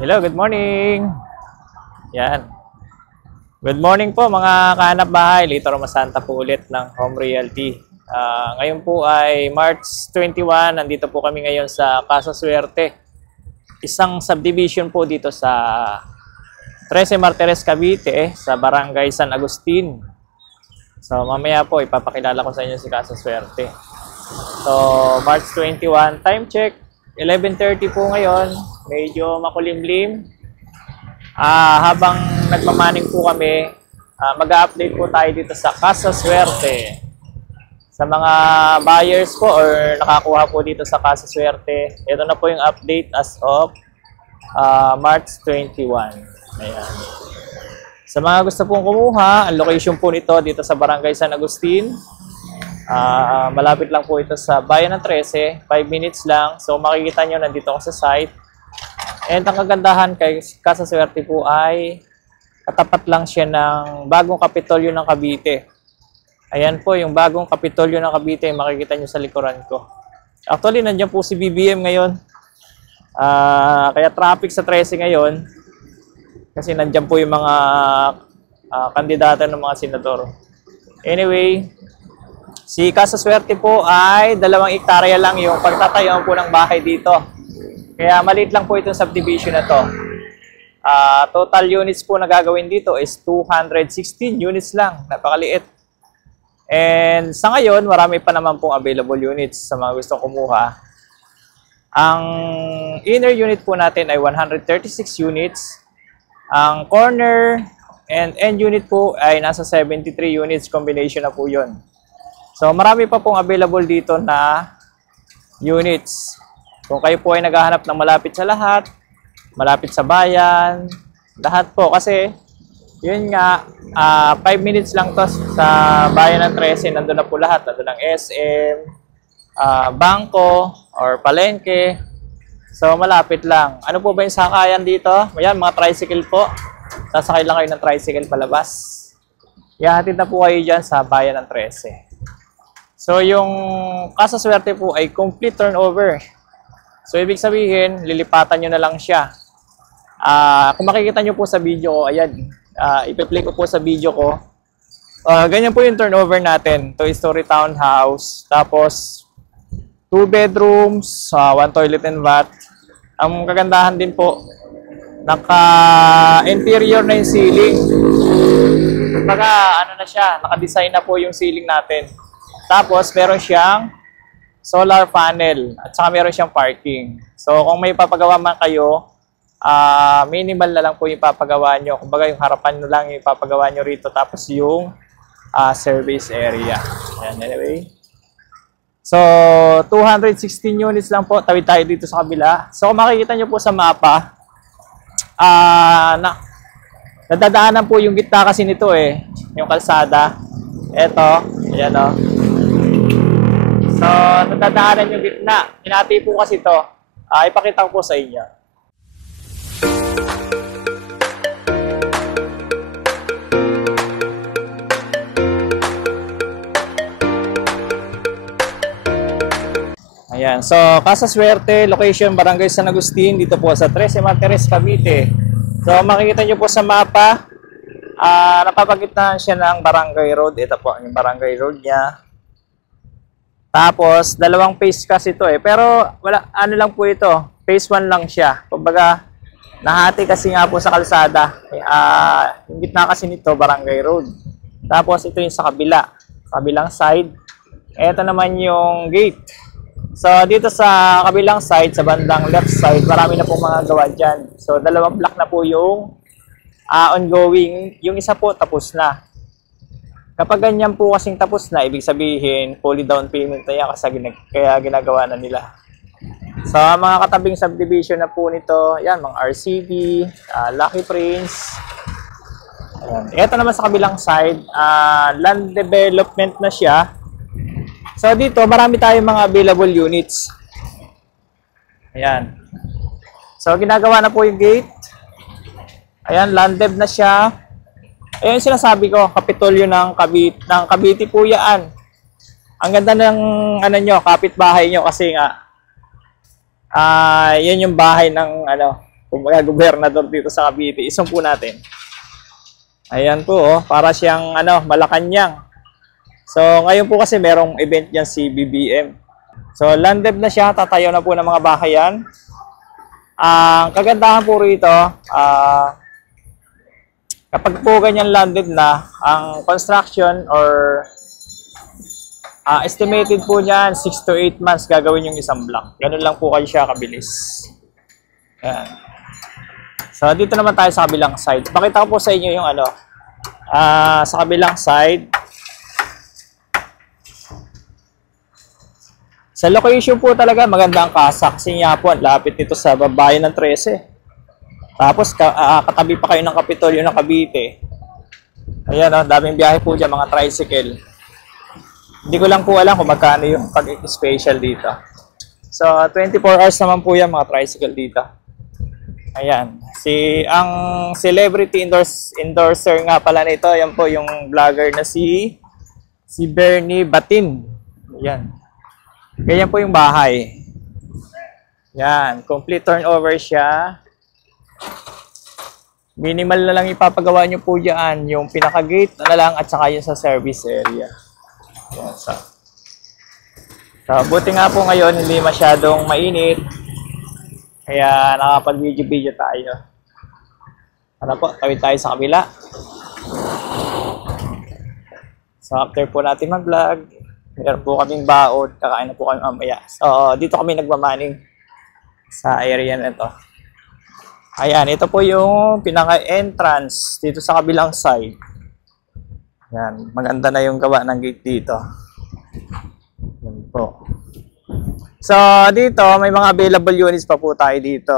Hello, good morning. Yan. Good morning po mga kahanap bahay. Lito Roma Santa po ulit ng Home Realty. Ngayon po ay March 21. Nandito po kami ngayon sa Casa Suerte. Isang subdivision po dito sa 13 Martires, Cavite, sa Barangay San Agustin. So mamaya po ipapakilala ko sa inyo si Casa Suerte. So March 21, time check 11:30 po ngayon. Medyo makulimlim. Habang nagmamaning po kami, mag-update po tayo dito sa Casa Suerte. Sa mga buyers po or nakakuha po dito sa Casa Suerte, ito na po yung update as of March 21. Ayan. Sa mga gusto pong kumuha, ang location po nito dito sa Barangay San Agustin. Malapit lang po ito sa Bayan ng 13, 5 minutes lang. So makikita nyo nandito ako sa site. And ang kagandahan kay Casa Suerte po ay katapat lang siya ng bagong Kapitolyo ng Cavite. Ayan po yung bagong Kapitolyo ng Cavite, makikita nyo sa likuran ko. Actually nandiyan po si BBM ngayon. Kaya traffic sa 13 ngayon. Kasi nandiyan po yung mga kandidato ng mga senador. Anyway, si Casa Suerte po ay 2 hektarya lang yung pagtatayuan po ng bahay dito. Kaya maliit lang po itong subdivision na to. Total units po na gagawin dito is 216 units lang. Napakaliit. And sa ngayon, marami pa naman pong available units sa mga gustong kumuha. Ang inner unit po natin ay 136 units. Ang corner and end unit po ay nasa 73 units. Combination na po yun. So marami pa pong available dito na units. Kung kayo po ay naghahanap ng malapit sa lahat, malapit sa bayan, lahat po. Kasi yun nga, 5 minutes lang to sa bayan ng 13. Nandun na po lahat. Nandun ang SM, bangko, or palengke. So malapit lang. Ano po ba yung sakayan dito? Ayan, mga tricycle po. Sasakay lang kayo ng tricycle palabas. Ihahatid na po kayo dyan sa bayan ng 13. So yung Casa Suerte po ay complete turnover. So ibig sabihin, lilipatan nyo na lang siya. Kung makikita nyo po sa video ko, ayan, ipi-play ko po sa video ko. Ganyan po yung turnover natin. 2-story townhouse, tapos 2 bedrooms, 1 toilet and bath. Ang kagandahan din po, naka-interior na yung ceiling. Kumbaga, ano na siya, naka-design na po yung ceiling natin. Tapos, meron siyang solar panel at saka meron siyang parking. So, kung may papagawa man kayo, minimal na lang po yung papagawa nyo. Kumbaga, yung harapan nyo lang yung papagawa nyo rito. Tapos, yung service area. Ayan, anyway. So, 216 units lang po. Tawid tayo dito sa kabila. So, kung makikita nyo po sa mapa, nadadaanan po yung gitna kasi nito eh. Yung kalsada. Eto. Ayan o. So, nadadaanan yung gitna. Hinati po kasi ito. Ipakita ko po sa inyo. Ayan. So, Casa Suerte, location Barangay San Agustin, dito po sa 13 Martires, Cavite. So, makikita nyo po sa mapa, napapagitnaan siya ng Barangay Road. Ito po yung Barangay Road niya. Tapos, 2 phase kasi ito eh. Pero, wala, ano lang po ito. Phase 1 lang siya. Kumbaga, nahati kasi nga po sa kalsada. Yung gitna kasi nito, Barangay Road. Tapos, ito yung sa kabila. Kabilang side. Ito naman yung gate. So, dito sa kabilang side, sa bandang left side, marami na pong mga gawa dyan. So, 2 block na po yung ongoing. Yung isa po, tapos na. Kapag ganyan po kasing tapos na, ibig sabihin, fully down payment na yan kasi kaya ginagawa na nila. So, mga katabing subdivision na po nito, yan, mga RCB, Lucky Prince. Ayan. Ito naman sa kabilang side, land development na siya. So, dito, marami tayong mga available units. Ayan. So, ginagawa na po yung gate. Ayan, land dev na siya. Ayan yung sinasabi ko, Kapitolyo ng Cavite po yan. Ang ganda ng ano nyo, kapitbahay nyo kasi nga Yan yung bahay ng kumbaga gobernador dito sa Cavite. Isang po natin. Ayan po, oh, para siyang Malacanang. So, ngayon po kasi merong event yan si BBM. So, landed na siya, tatayo na po ng mga bahayan. Ang kagandahan po rito, kapag po ganyan landed na, ang construction or estimated po niyan 6 to 8 months gagawin yung isang block. Ganun lang po kayo siya kabilis. Ayan. So, dito naman tayo sa kabilang side. Pakita ko po sa inyo yung sa kabilang side. Sa location po talaga, maganda ang casa. Kasi nga po, lapit nito sa babayan ng 13. Tapos, katabi pa kayo ng Kapitolyo ng Cavite. Ayan, daming biyahe po dyan, mga tricycle. Hindi ko lang po alam kung magkano yung pag-special dito. So, 24 hours naman po yan, mga tricycle dito. Ayan. Ang celebrity endorser nga pala nito, yan po yung vlogger na si Bernie Batin. Ayan. Ganyan po yung bahay. Yan. Complete turnover siya. Minimal na lang ipapagawa nyo po dyan. Yung pinaka-gate na lang at saka yung sa service area. Yan. So, buti nga po ngayon, hindi masyadong mainit. Kaya nakapag-video tayo. Ano po, tawid tayo sa kabila. So, after po natin mag-vlog, meron po kaming baon, kakain na po kami mamaya. So, dito kami nagmamaning sa area na ito. Ayan, ito po yung pinaka-entrance dito sa kabilang side. Yan, maganda na yung gawa ng gate dito. Yan po. So, dito, may mga available units pa po tayo dito.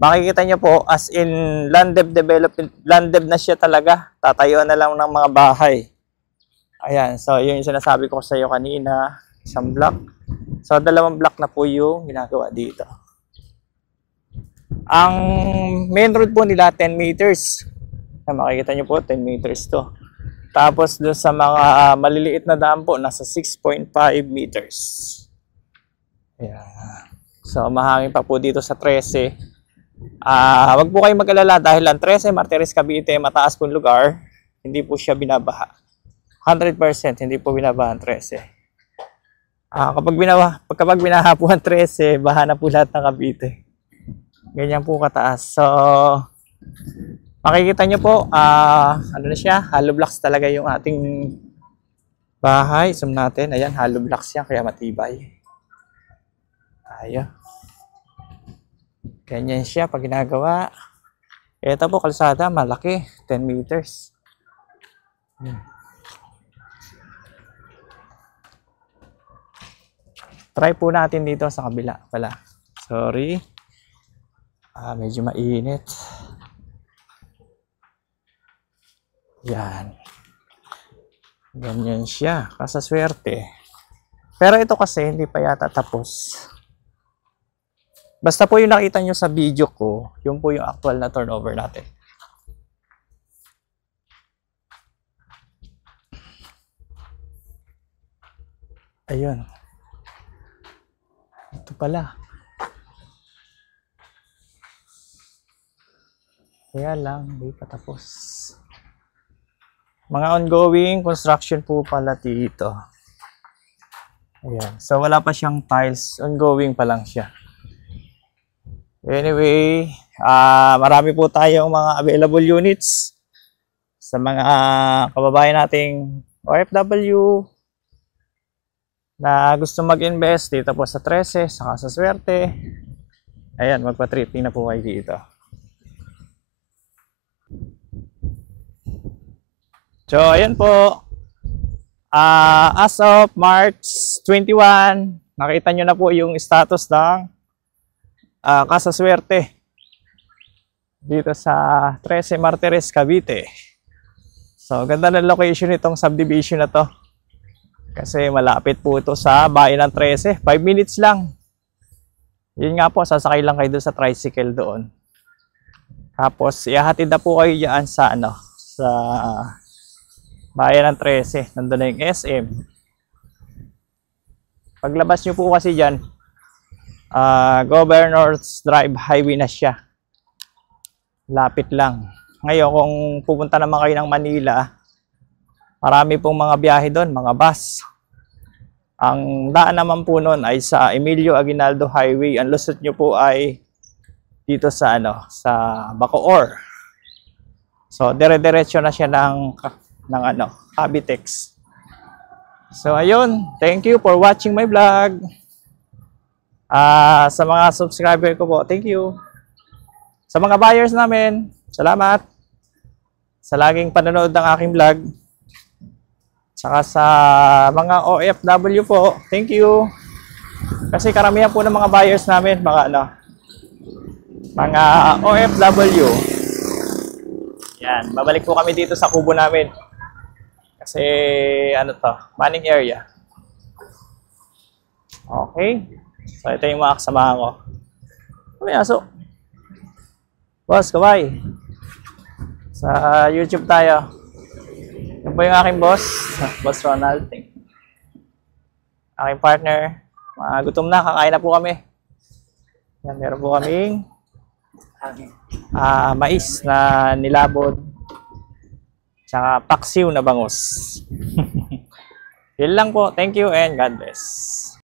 Makikita nyo po, as in, landed development, landed na siya talaga. Tatayo na lang ng mga bahay. Ayan, so yun yung sinasabi ko sa iyo kanina, isang block. So, 2 block na po yung ginagawa dito. Ang main road po nila, 10 meters. Makikita nyo po, 10 meters to. Tapos, doon sa mga maliliit na daan po, nasa 6.5 meters. Ayan. So, mahangin pa po dito sa 13. Wag po kayong mag-alala dahil ang 13, Martires, Cavite, mataas pong lugar, hindi po siya binabaha. 100% hindi po binabaha ang 13. Kapag binaha po ang 13, baha na po lahat ng Cavite. Ganyan po kataas. So, makikita nyo po, ano na siya, hollow blocks talaga yung ating bahay. Zoom natin, ayan, hollow blocks yan, kaya matibay. Ayan. Ganyan siya pag ginagawa. Ito po, kalsada, malaki, 10 meters. Try po natin dito sa kabila pala. Sorry. Medyo mainit. Yan. Ganyan siya. Kasaswerte. Pero ito kasi hindi pa yata tapos. Basta po yung nakita nyo sa video ko, yung po yung actual na turnover natin. Ayun. Ito pala. Kaya lang, hindi pa tapos. Mga ongoing construction po pala dito. Ayan. So, wala pa siyang tiles. Ongoing pa lang siya. Anyway, marami po tayong mga available units sa mga kababayan nating OFW na gusto mag-invest dito po sa 13, saka sa Swerte. Ayan, magpa-tripping na po kayo dito. So, ayan po. As of March 21, nakita nyo na po yung status ng Casa Swerte dito sa 13 Martires, Cavite. So, ganda ng location nitong subdivision na to. Kasi malapit po ito sa bayan ng 13. 5 minutes lang. Yun nga po, sasakay lang kayo doon sa tricycle doon. Tapos, ihahatid na po kayo dyan sa sa bayan ng 13. Nandun na yung SM. Paglabas nyo po kasi dyan, Governor's Drive Highway na siya. Lapit lang. Ngayon, kung pupunta naman kayo ng Manila, marami pong mga biyahe doon, mga bus. Ang daan naman po noon ay sa Emilio Aguinaldo Highway. Ang lusot nyo po ay dito sa sa Bacoor. So dire-diretso na siya ng Cavitex. So ayun, thank you for watching my vlog. Sa mga subscriber ko po, thank you. Sa mga buyers namin, salamat sa laging panonood ng aking vlog. Saka sa mga OFW po, thank you. Kasi karamihan po ng mga buyers namin, mga OFW. Yan, babalik po kami dito sa kubo namin. Kasi Manning area. Okay. So ito yung mga kasama ko. May aso. Boss, kaway. Sa YouTube tayo. Yan po yung aking boss. Boss Ronald. Aking partner. Gutom na, kakain na po kami. Yan, meron po kaming mais na nilabod. Tsaka paksiw na bangus. Yun lang po. Thank you and God bless.